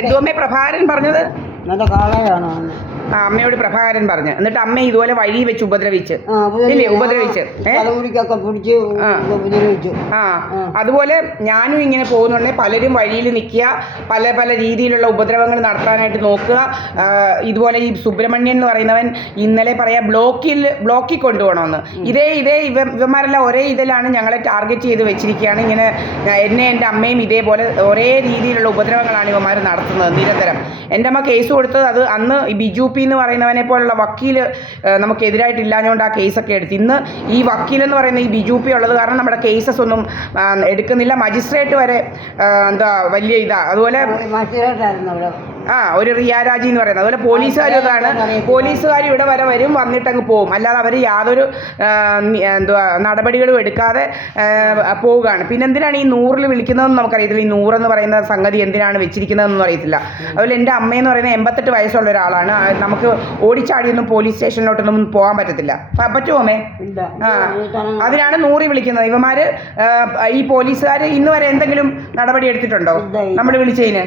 എന്തോമ്മേ പ്രഭാകരൻ പറഞ്ഞത്? നല്ല കാളയാണോ? അമ്മയോട് പ്രഭാകരൻ പറഞ്ഞു. എന്നിട്ട് അമ്മ ഇതുപോലെ വഴി വെച്ച് ഉപദ്രവിച്ച് ഉപദ്രവിച്ച് അതുപോലെ ഞാനും ഇങ്ങനെ പോകുന്നുണ്ടെ പലരും വഴിയിൽ നിൽക്കുക, പല പല രീതിയിലുള്ള ഉപദ്രവങ്ങൾ നടത്താനായിട്ട് നോക്കുക. ഇതുപോലെ ഈ സുബ്രഹ്മണ്യൻ എന്ന് പറയുന്നവൻ ഇന്നലെ പറയാ ബ്ലോക്കിൽ കൊണ്ടുപോകണമെന്ന്. ഇവന്മാരെല്ലാം ഒരേ ഇതിലാണ് ഞങ്ങളെ ടാർഗറ്റ് ചെയ്ത് വെച്ചിരിക്കുകയാണ്. ഇങ്ങനെ എൻ്റെ അമ്മയും ഇതേപോലെ ഒരേ രീതിയിലുള്ള ഉപദ്രവങ്ങളാണ് ഇവന്മാർ നടത്തുന്നത് നിരന്തരം. എൻ്റെ അമ്മ കേസ് കൊടുത്തത് അത് അന്ന് ബിജു പി എന്ന് പറയുന്നവനെ പോലുള്ള വക്കീൽ നമുക്കെതിരായിട്ടില്ലാഞ്ഞുകൊണ്ട് ആ കേസൊക്കെ എടുത്ത്. ഇന്ന് ഈ വക്കീലെന്ന് പറയുന്ന ഈ ബിജു പി ഉള്ളത് കാരണം നമ്മുടെ കേസസ് ഒന്നും എടുക്കുന്നില്ല. മജിസ്ട്രേറ്റ് വരെ വലിയ അതുപോലെ ഒരു റിയാരാജി എന്ന് പറയുന്നത്. അതുപോലെ പോലീസുകാരും അതാണ്. പോലീസുകാർ ഇവിടെ വരെ വരും, വന്നിട്ടങ്ങ് പോകും. അല്ലാതെ അവർ യാതൊരു നടപടികളും എടുക്കാതെ പോവുകയാണ്. പിന്നെ എന്തിനാണ് ഈ 100 വിളിക്കുന്നതെന്ന് നമുക്കറിയത്തില്ല. ഈ 100 എന്ന് പറയുന്ന സംഗതി എന്തിനാണ് വെച്ചിരിക്കുന്നതെന്നും അറിയത്തില്ല. അതുപോലെ എൻ്റെ അമ്മയെന്ന് പറയുന്നത് 88 വയസ്സുള്ള ഒരാളാണ്. നമുക്ക് ഓടിച്ചാടിയൊന്നും പോലീസ് സ്റ്റേഷനിലോട്ടൊന്നും പോകാൻ പറ്റത്തില്ല. പറ്റുമോ അമ്മേ? അതിനാണ് 100 വിളിക്കുന്നത്. ഇവന്മാർ ഈ പോലീസുകാർ ഇന്ന് വരെ എന്തെങ്കിലും നടപടി എടുത്തിട്ടുണ്ടോ നമ്മൾ വിളിച്ചതിന്?